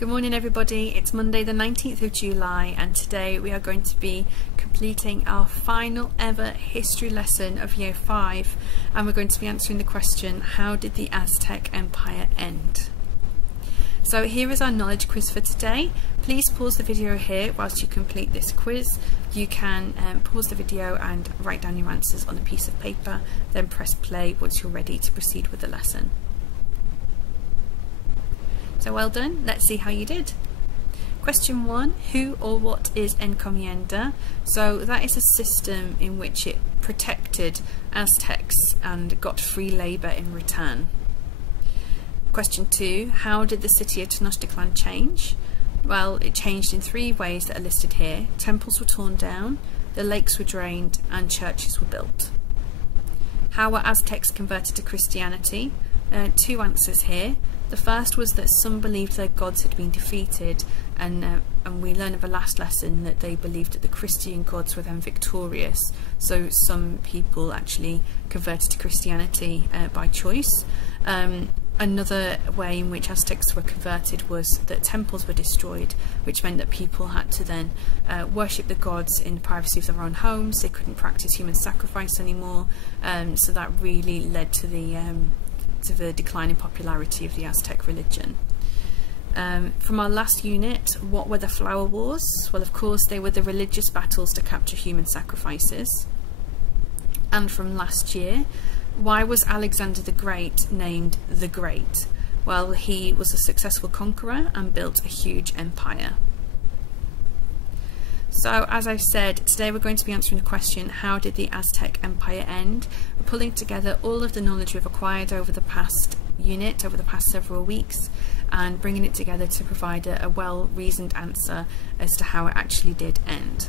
Good morning everybody, it's Monday the 19th of July and today we are going to be completing our final ever history lesson of year 5 and we're going to be answering the question, how did the Aztec Empire end? So here is our knowledge quiz for today. Please pause the video here whilst you complete this quiz. You can pause the video and write down your answers on a piece of paper, then press play once you're ready to proceed with the lesson. So well done, let's see how you did. Question 1, who or what is encomienda? So that is a system in which it protected Aztecs and got free labour in return. Question 2, how did the city of Tenochtitlan change? Well, it changed in 3 ways that are listed here. Temples were torn down, the lakes were drained and churches were built. How were Aztecs converted to Christianity? 2 answers here. The first was that some believed their gods had been defeated, and we learn of a last lesson that they believed that the Christian gods were then victorious. So some people actually converted to Christianity by choice. Another way in which Aztecs were converted was that temples were destroyed, which meant that people had to then worship the gods in the privacy of their own homes. They couldn't practice human sacrifice anymore, so that really led to the decline in popularity of the Aztec religion. From our last unit, what were the Flower Wars? Well, of course, they were the religious battles to capture human sacrifices. And from last year, why was Alexander the Great named the Great? Well, he was a successful conqueror and built a huge empire. So, as I've said, today we're going to be answering the question, how did the Aztec Empire end? We're pulling together all of the knowledge we've acquired over the past unit, over the past several weeks, and bringing it together to provide a well-reasoned answer as to how it actually did end.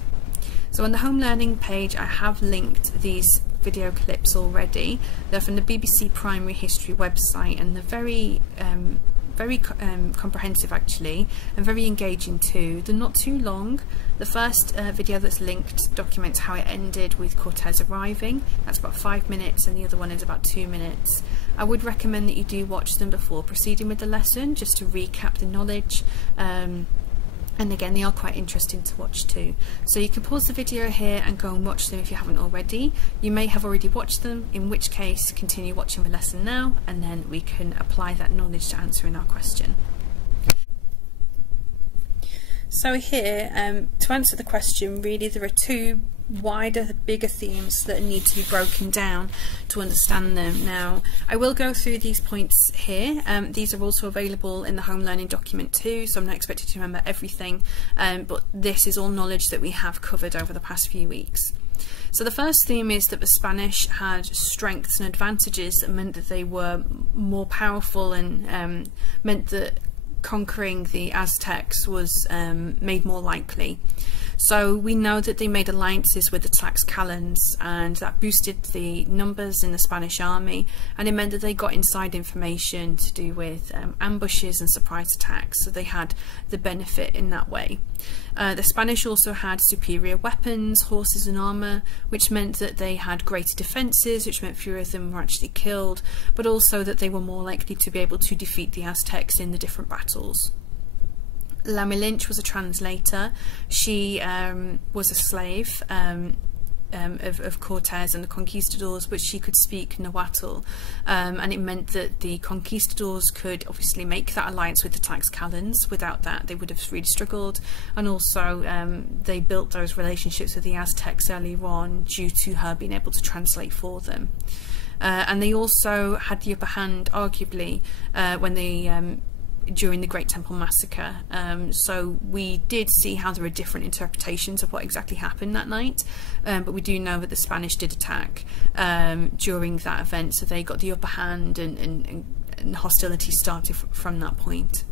So on the home learning page, I have linked these video clips already. They're from the BBC Primary History website, and they're very comprehensive actually, and very engaging too. They're not too long. The first video that's linked documents how it ended with Cortes arriving. That's about 5 minutes, and the other one is about 2 minutes. I would recommend that you do watch them before proceeding with the lesson, just to recap the knowledge. And again, they are quite interesting to watch too. So you can pause the video here and go and watch them if you haven't already. You may have already watched them, in which case continue watching the lesson now, and then we can apply that knowledge to answering our question. So here, to answer the question, really there are 2 wider, bigger themes that need to be broken down to understand them. Now, I will go through these points here. These are also available in the home learning document too, so I'm not expected to remember everything, but this is all knowledge that we have covered over the past few weeks. So the first theme is that the Spanish had strengths and advantages that meant that they were more powerful, and meant that conquering the Aztecs was made more likely. So we know that they made alliances with the Tlaxcalans, and that boosted the numbers in the Spanish army, and it meant that they got inside information to do with ambushes and surprise attacks, so they had the benefit in that way. The Spanish also had superior weapons, horses and armour, which meant that they had greater defences, which meant fewer of them were actually killed, but also that they were more likely to be able to defeat the Aztecs in the different battles. Lammy Lynch was a translator. She was a slave of Cortes and the conquistadors, but she could speak Nahuatl, and it meant that the conquistadors could obviously make that alliance with the Tlaxcalans. Without that, they would have really struggled, and also they built those relationships with the Aztecs earlier on due to her being able to translate for them. And they also had the upper hand, arguably, when they during the Great Temple Massacre. So we did see how there are different interpretations of what exactly happened that night, but we do know that the Spanish did attack during that event, so they got the upper hand, and hostility started from that point.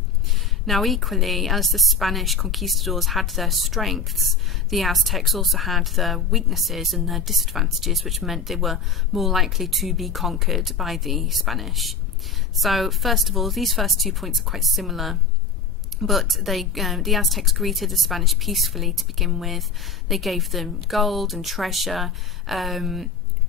Now equally, as the Spanish conquistadors had their strengths, the Aztecs also had their weaknesses and their disadvantages, which meant they were more likely to be conquered by the Spanish. So first of all, these first 2 points are quite similar, but the Aztecs greeted the Spanish peacefully to begin with. They gave them gold and treasure.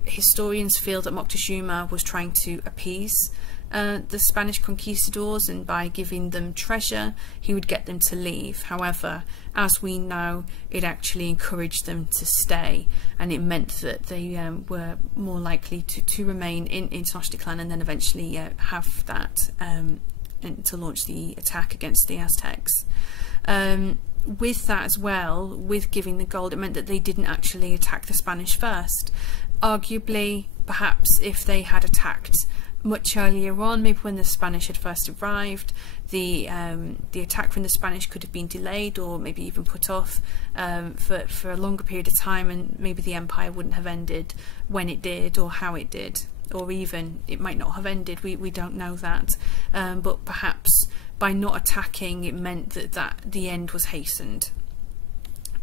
Historians feel that Moctezuma was trying to appease the Spanish conquistadors, and by giving them treasure he would get them to leave. However, as we know, it actually encouraged them to stay, and it meant that they were more likely to remain in Tenochtitlan and then eventually have that and to launch the attack against the Aztecs. With that as well, with giving the gold, it meant that they didn't actually attack the Spanish first. Arguably, perhaps if they had attacked much earlier on, maybe when the Spanish had first arrived, the attack from the Spanish could have been delayed or maybe even put off for a longer period of time, and maybe the empire wouldn't have ended when it did or how it did, or even it might not have ended. We don't know that, but perhaps by not attacking it meant that the end was hastened.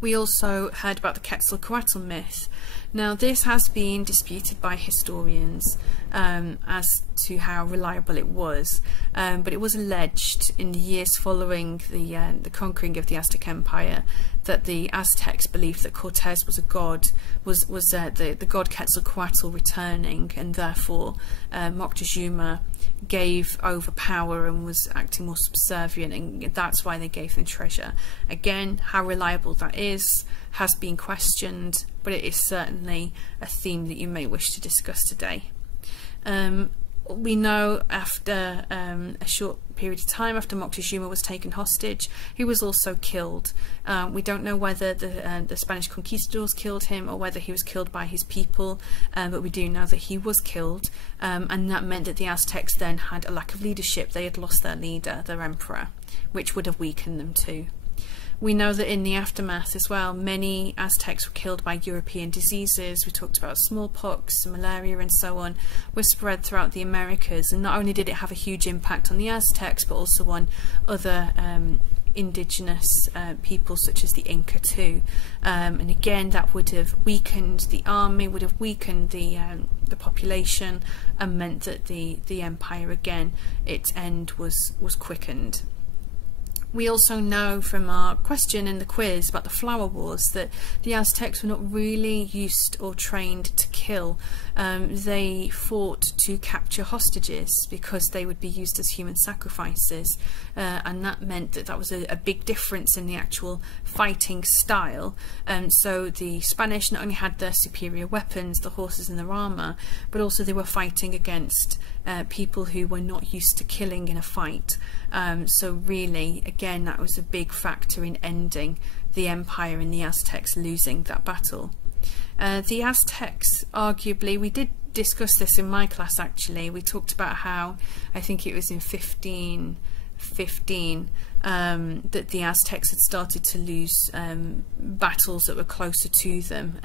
We also heard about the Quetzalcoatl myth. Now this has been disputed by historians as to how reliable it was, but it was alleged in the years following the conquering of the Aztec Empire that the Aztecs believed that Cortez was a god, was the god Quetzalcoatl returning, and therefore Moctezuma gave over power and was acting more subservient, and that's why they gave them treasure. Again, how reliable that is has been questioned, but it is certainly a theme that you may wish to discuss today. We know after a short period of time after Moctezuma was taken hostage, he was also killed. We don't know whether the Spanish conquistadors killed him or whether he was killed by his people, but we do know that he was killed, and that meant that the Aztecs then had a lack of leadership. They had lost their leader, their emperor, which would have weakened them too. We know that in the aftermath as well, many Aztecs were killed by European diseases. We talked about smallpox, malaria and so on, were spread throughout the Americas, and not only did it have a huge impact on the Aztecs but also on other indigenous people such as the Inca too, and again that would have weakened the army, would have weakened the population, and meant that the empire, again, its end was quickened. We also know from our question in the quiz about the Flower Wars that the Aztecs were not really used or trained to kill. They fought to capture hostages because they would be used as human sacrifices, and that meant that was a big difference in the actual fighting style. So the Spanish not only had their superior weapons, the horses and their armour, but also they were fighting against people who were not used to killing in a fight. So really, again, that was a big factor in ending the empire and the Aztecs losing that battle. The Aztecs, arguably, we did discuss this in my class actually. We talked about how, I think it was in 1515, that the Aztecs had started to lose battles that were closer to them,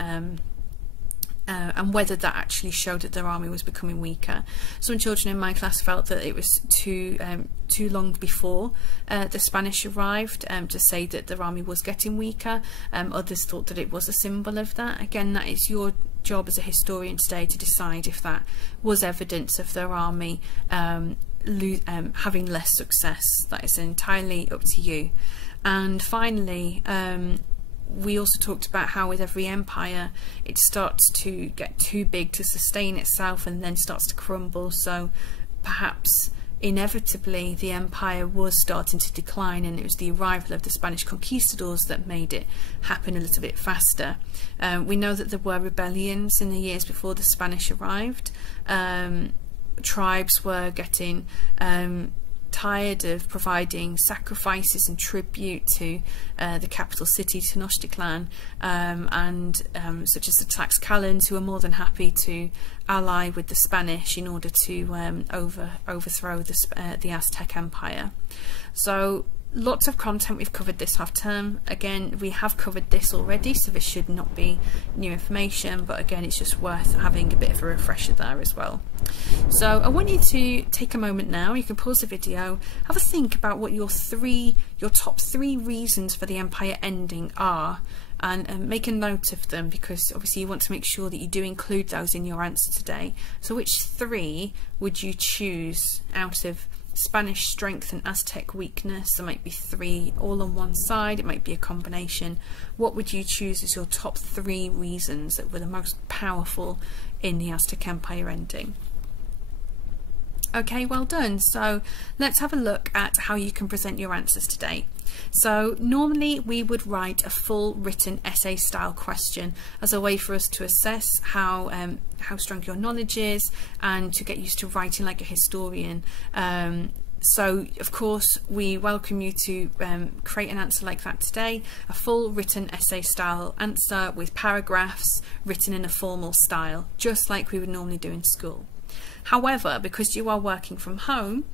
and whether that actually showed that their army was becoming weaker. Some children in my class felt that it was too long before the Spanish arrived to say that their army was getting weaker. Others thought that it was a symbol of that. Again, that is your job as a historian today to decide if that was evidence of their army having less success. That is entirely up to you. And finally, we also talked about how with every empire it starts to get too big to sustain itself and then starts to crumble. So perhaps inevitably the empire was starting to decline, and it was the arrival of the Spanish conquistadors that made it happen a little bit faster. We know that there were rebellions in the years before the Spanish arrived. Tribes were getting tired of providing sacrifices and tribute to the capital city Tenochtitlan, such as the Tlaxcalans, who were more than happy to ally with the Spanish in order to overthrow the Aztec Empire. So lots of content we've covered this half term. Again, we have covered this already, so this should not be new information, but again, it's just worth having a bit of a refresher there as well. So I want you to take a moment now. You can pause the video, have a think about what your top three reasons for the empire ending are, and make a note of them, because obviously you want to make sure that you do include those in your answer today. So which three would you choose out of Spanish strength and Aztec weakness? There might be three all on one side, it might be a combination. What would you choose as your top three reasons that were the most powerful in the Aztec Empire ending? Okay, well done. So let's have a look at how you can present your answers today. So normally we would write a full written essay style question as a way for us to assess how strong your knowledge is and to get used to writing like a historian. So of course we welcome you to create an answer like that today, a full written essay style answer with paragraphs written in a formal style, just like we would normally do in school. However, because you are working from home,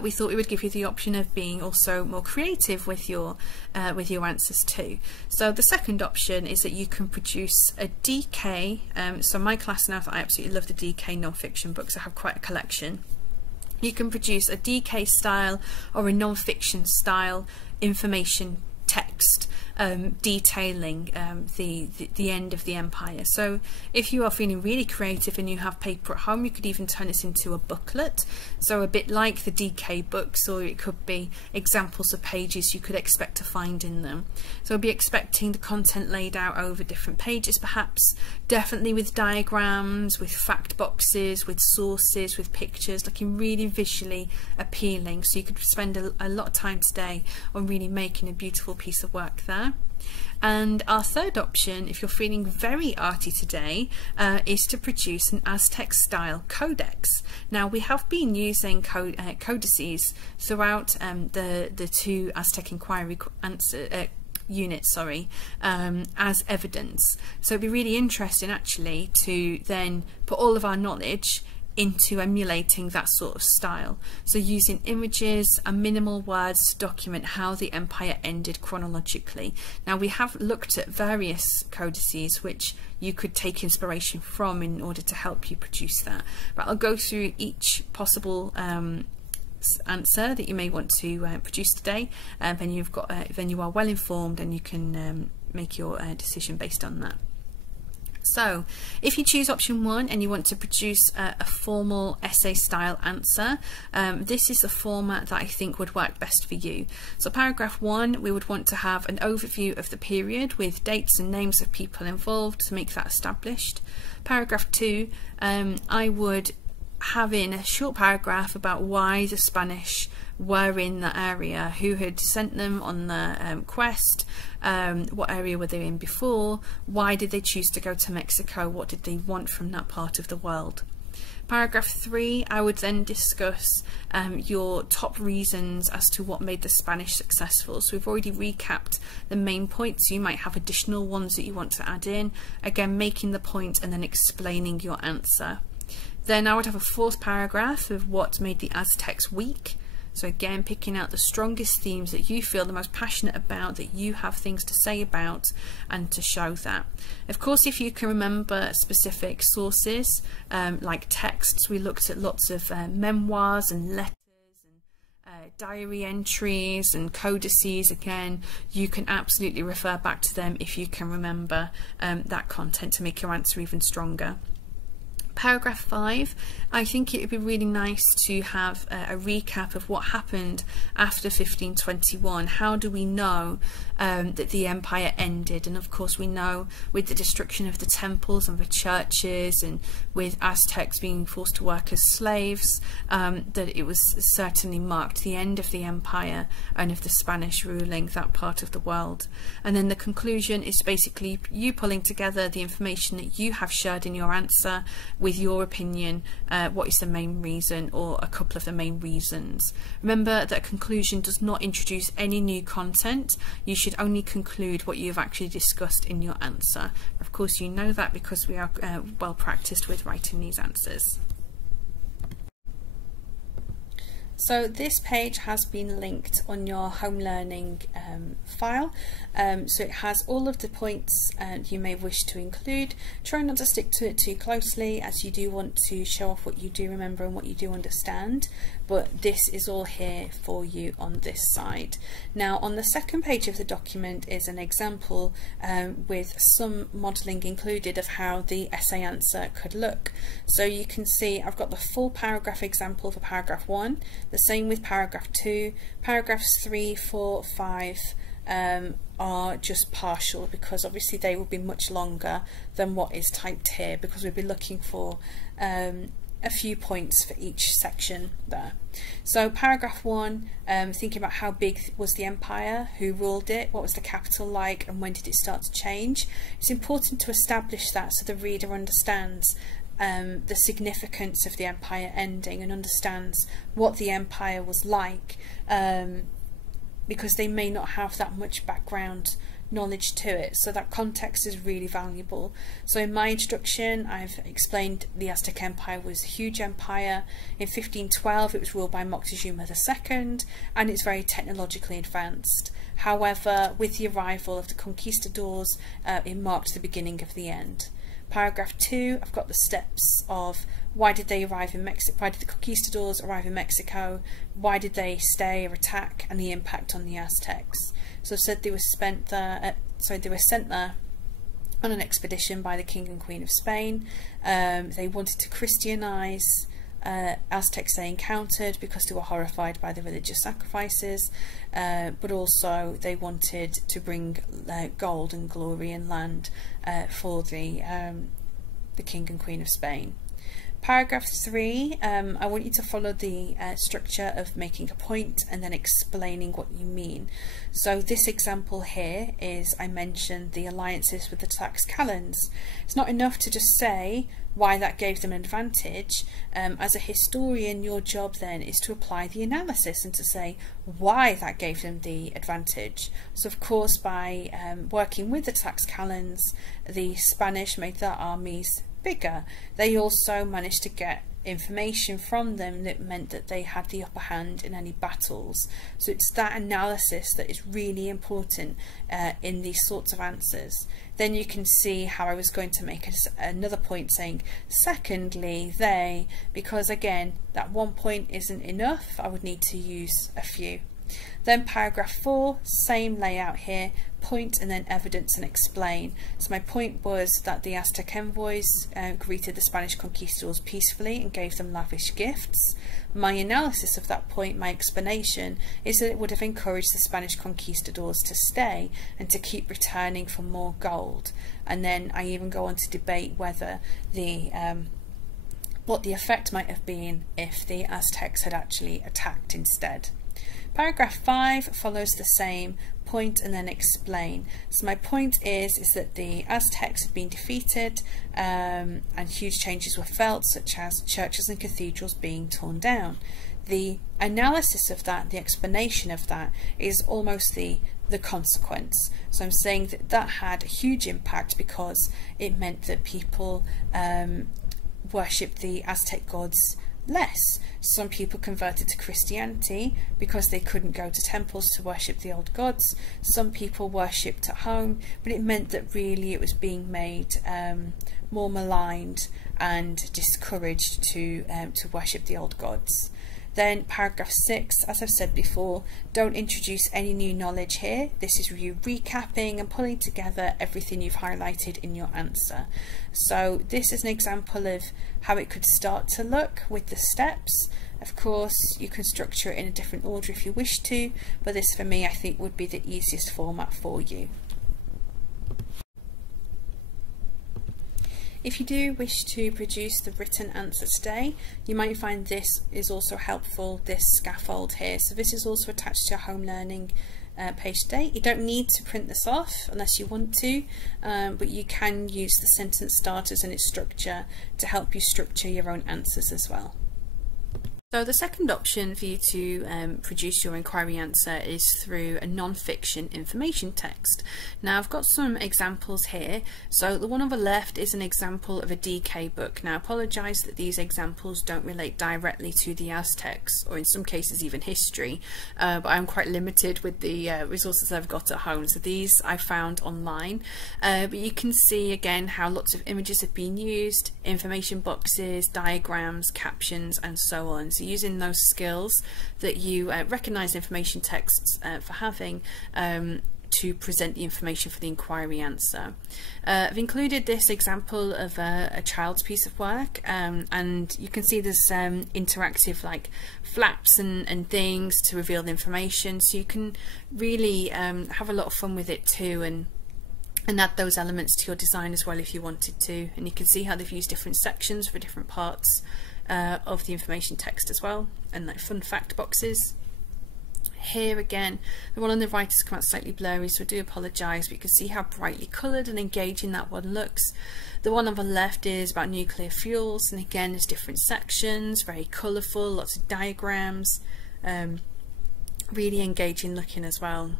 we thought we would give you the option of being also more creative with your answers too. So the second option is that you can produce a DK. So my class now, I absolutely love the DK non-fiction books. I have quite a collection. You can produce a DK style or a non-fiction style information text detailing the end of the empire. So if you are feeling really creative and you have paper at home, you could even turn this into a booklet, so a bit like the DK books, or it could be examples of pages you could expect to find in them. So we'll be expecting the content laid out over different pages, perhaps, definitely with diagrams, with fact boxes, with sources, with pictures, looking really visually appealing, so you could spend a lot of time today on really making a beautiful piece of work there. And our third option, if you're feeling very arty today, is to produce an Aztec style codex. Now we have been using codices throughout the two Aztec Inquiry units, as evidence. So it'd be really interesting actually to then put all of our knowledge into emulating that sort of style, so using images and minimal words to document how the empire ended chronologically. Now we have looked at various codices which you could take inspiration from in order to help you produce that, but I'll go through each possible answer that you may want to produce today, and then you are well informed and you can make your decision based on that. So if you choose option 1 and you want to produce a formal essay style answer, this is the format that I think would work best for you. So paragraph 1, we would want to have an overview of the period with dates and names of people involved to make that established. Paragraph 2, I would have in a short paragraph about why the Spanish were in the area, who had sent them on the quest, what area were they in before, why did they choose to go to Mexico, what did they want from that part of the world. Paragraph 3, I would then discuss your top reasons as to what made the Spanish successful. So we've already recapped the main points. You might have additional ones that you want to add in, again making the point and then explaining your answer. Then I would have a fourth paragraph of what made the Aztecs weak. So again, picking out the strongest themes that you feel the most passionate about, that you have things to say about, and to show that. Of course, if you can remember specific sources, like texts, we looked at lots of memoirs and letters and diary entries and codices. Again, you can absolutely refer back to them if you can remember that content to make your answer even stronger. Paragraph 5, I think it would be really nice to have a recap of what happened after 1521. How do we know that the empire ended? And of course we know with the destruction of the temples and the churches, and with Aztecs being forced to work as slaves, that it was certainly marked the end of the empire and of the Spanish ruling that part of the world. And then the conclusion is basically you pulling together the information that you have shared in your answer with your opinion, what is the main reason or a couple of the main reasons. Remember that a conclusion does not introduce any new content. You should only conclude what you've actually discussed in your answer. Of course you know that because we are well practiced with writing these answers. So this page has been linked on your home learning file, so it has all of the points you may wish to include. Try not to stick to it too closely, as you do want to show off what you do remember and what you do understand, but this is all here for you on this side. Now on the second page of the document is an example with some modelling included of how the essay answer could look. So you can see I've got the full paragraph example for paragraph 1, the same with paragraph 2, paragraphs 3, 4, 5 are just partial, because obviously they will be much longer than what is typed here, because we'll be looking for a few points for each section there. So paragraph 1, thinking about how big was the empire, who ruled it, what was the capital like, and when did it start to change. It's important to establish that so the reader understands the significance of the empire ending and understands what the empire was like, because they may not have that much background knowledge to it, so that context is really valuable. So in my introduction I've explained the Aztec Empire was a huge empire. In 1512 it was ruled by Moctezuma II and it's very technologically advanced. However, with the arrival of the conquistadors, it marked the beginning of the end. Paragraph 2, I've got the steps of why did they arrive in Mexico, why did the conquistadors arrive in Mexico, why did they stay or attack, and the impact on the Aztecs. So I've said they were sent there on an expedition by the King and Queen of Spain. They wanted to Christianize Aztecs they encountered because they were horrified by the religious sacrifices, but also they wanted to bring gold and glory and land for the King and Queen of Spain. Paragraph 3, I want you to follow the structure of making a point and then explaining what you mean. So this example here is, I mentioned the alliances with the Tlaxcalans. It's not enough to just say why that gave them an advantage. As a historian, your job then is to apply the analysis and to say why that gave them the advantage. So of course, by working with the Tlaxcalans, the Spanish made their armies bigger. They also managed to get information from them that meant that they had the upper hand in any battles. So it's that analysis that is really important in these sorts of answers. Then you can see how I was going to make another point saying secondly they, because again that one point isn't enough, I would need to use a few. Then paragraph 4, same layout here, point and then evidence and explain. So my point was that the Aztec envoys greeted the Spanish conquistadors peacefully and gave them lavish gifts. My analysis of that point, my explanation, is that it would have encouraged the Spanish conquistadors to stay and to keep returning for more gold. And then I even go on to debate whether what the effect might have been if the Aztecs had actually attacked instead. Paragraph 5 follows the same, point and then explain. So my point is that the Aztecs had been defeated and huge changes were felt, such as churches and cathedrals being torn down. The analysis of that, the explanation of that, is almost the consequence. So I'm saying that that had a huge impact because it meant that people worshipped the Aztec gods less. Some people converted to Christianity because they couldn't go to temples to worship the old gods. Some people worshipped at home, but it meant that really it was being made more maligned and discouraged to worship the old gods. Then paragraph 6, as I've said before, don't introduce any new knowledge here. This is you recapping and pulling together everything you've highlighted in your answer. So this is an example of how it could start to look with the steps. Of course, you can structure it in a different order if you wish to, but this for me I think would be the easiest format for you. If you do wish to produce the written answer today, you might find this is also helpful, this scaffold here. So this is also attached to your home learning page today. You don't need to print this off unless you want to, but you can use the sentence starters and its structure to help you structure your own answers as well. So the second option for you to produce your inquiry answer is through a non-fiction information text. Now I've got some examples here. So the one on the left is an example of a DK book. Now I apologise that these examples don't relate directly to the Aztecs, or in some cases even history, but I'm quite limited with the resources I've got at home. So these I found online, but you can see again how lots of images have been used, information boxes, diagrams, captions and so on. So using those skills that you recognise information texts for having to present the information for the inquiry answer. I've included this example of a child's piece of work, and you can see there's interactive like flaps and things to reveal the information, so you can really have a lot of fun with it too, and add those elements to your design as well if you wanted to. And you can see how they've used different sections for different parts of the information text as well, and like fun fact boxes. Here again, the one on the right has come out slightly blurry, so I do apologise, but you can see how brightly coloured and engaging that one looks. The one on the left is about nuclear fuels, and again there's different sections, very colourful, lots of diagrams, really engaging looking as well.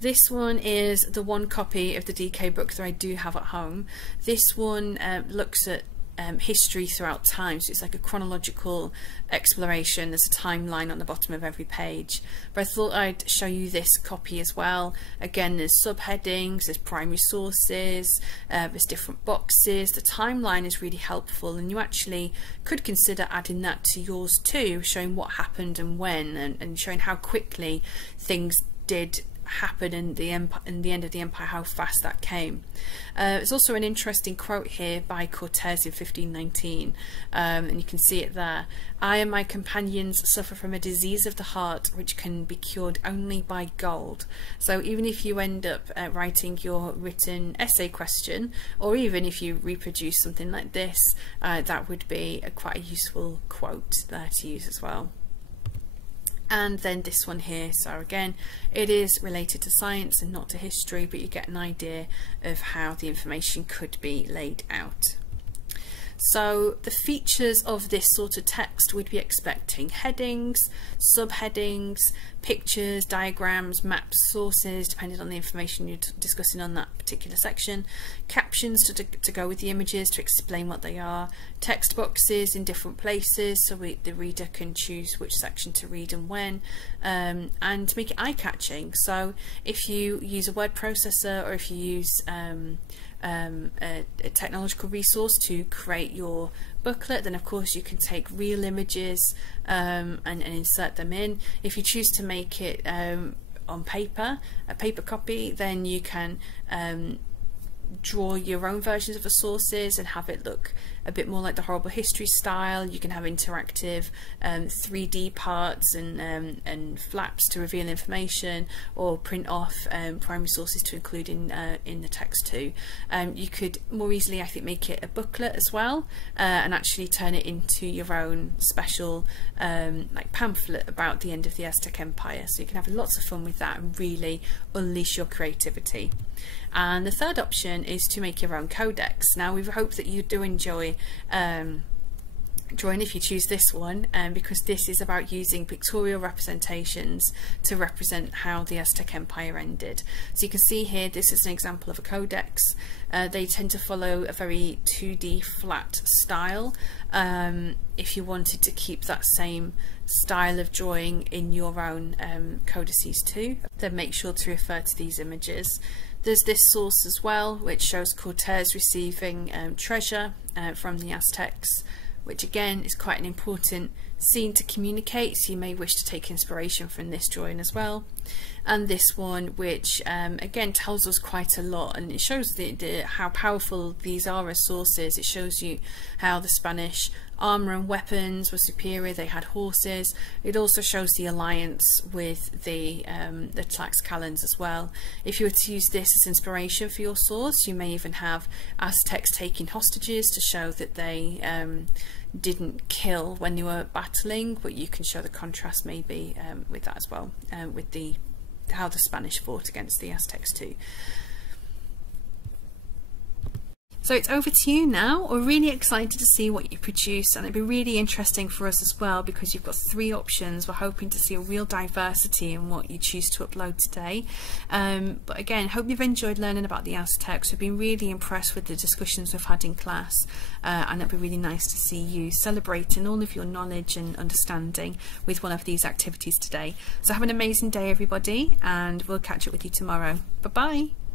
This one is the one copy of the DK book that I do have at home. This one looks at history throughout time, so it's like a chronological exploration. There's a timeline on the bottom of every page, but I thought I'd show you this copy as well. Again, there's subheadings, there's primary sources, there's different boxes. The timeline is really helpful, and you actually could consider adding that to yours too, showing what happened and when, and showing how quickly things did happen in the end of the empire, how fast that came. There's also an interesting quote here by Cortez in 1519, and you can see it there. "I and my companions suffer from a disease of the heart which can be cured only by gold." So even if you end up writing your written essay question, or even if you reproduce something like this, that would be quite a useful quote there to use as well. And then this one here, so again it is related to science and not to history, but you get an idea of how the information could be laid out. So the features of this sort of text, we'd be expecting headings, subheadings, pictures, diagrams, maps, sources, depending on the information you're discussing on that particular section, captions to go with the images to explain what they are, text boxes in different places so the reader can choose which section to read and when, and to make it eye-catching. So if you use a word processor, or if you use a technological resource to create your booklet, then of course you can take real images and insert them in. If you choose to make it on paper, a paper copy, then you can draw your own versions of the sources and have it look a bit more like the Horrible History style. You can have interactive 3D parts and flaps to reveal information, or print off primary sources to include in the text too. You could more easily, I think, make it a booklet as well, and actually turn it into your own special like pamphlet about the end of the Aztec Empire. So you can have lots of fun with that and really unleash your creativity. And the third option is to make your own codex. Now we hope that you do enjoy drawing if you choose this one, because this is about using pictorial representations to represent how the Aztec Empire ended. So you can see here, this is an example of a codex. They tend to follow a very 2D flat style. If you wanted to keep that same style of drawing in your own codices too, then make sure to refer to these images. There's this source as well, which shows Cortez receiving treasure from the Aztecs, which again is quite an important scene to communicate, so you may wish to take inspiration from this drawing as well. And this one, which again tells us quite a lot, and it shows how powerful these are as sources. It shows you how the Spanish armour and weapons were superior, they had horses. It also shows the alliance with the Tlaxcalans as well. If you were to use this as inspiration for your source, you may even have Aztecs taking hostages to show that they didn't kill when they were battling, but you can show the contrast maybe with that as well, with how the Spanish fought against the Aztecs too. So it's over to you now. We're really excited to see what you produce, and it'd be really interesting for us as well, because you've got 3 options. We're hoping to see a real diversity in what you choose to upload today. But again, hope you've enjoyed learning about the Aztecs. We've been really impressed with the discussions we've had in class, and it'd be really nice to see you celebrating all of your knowledge and understanding with one of these activities today. So have an amazing day everybody, and we'll catch up with you tomorrow. Bye bye.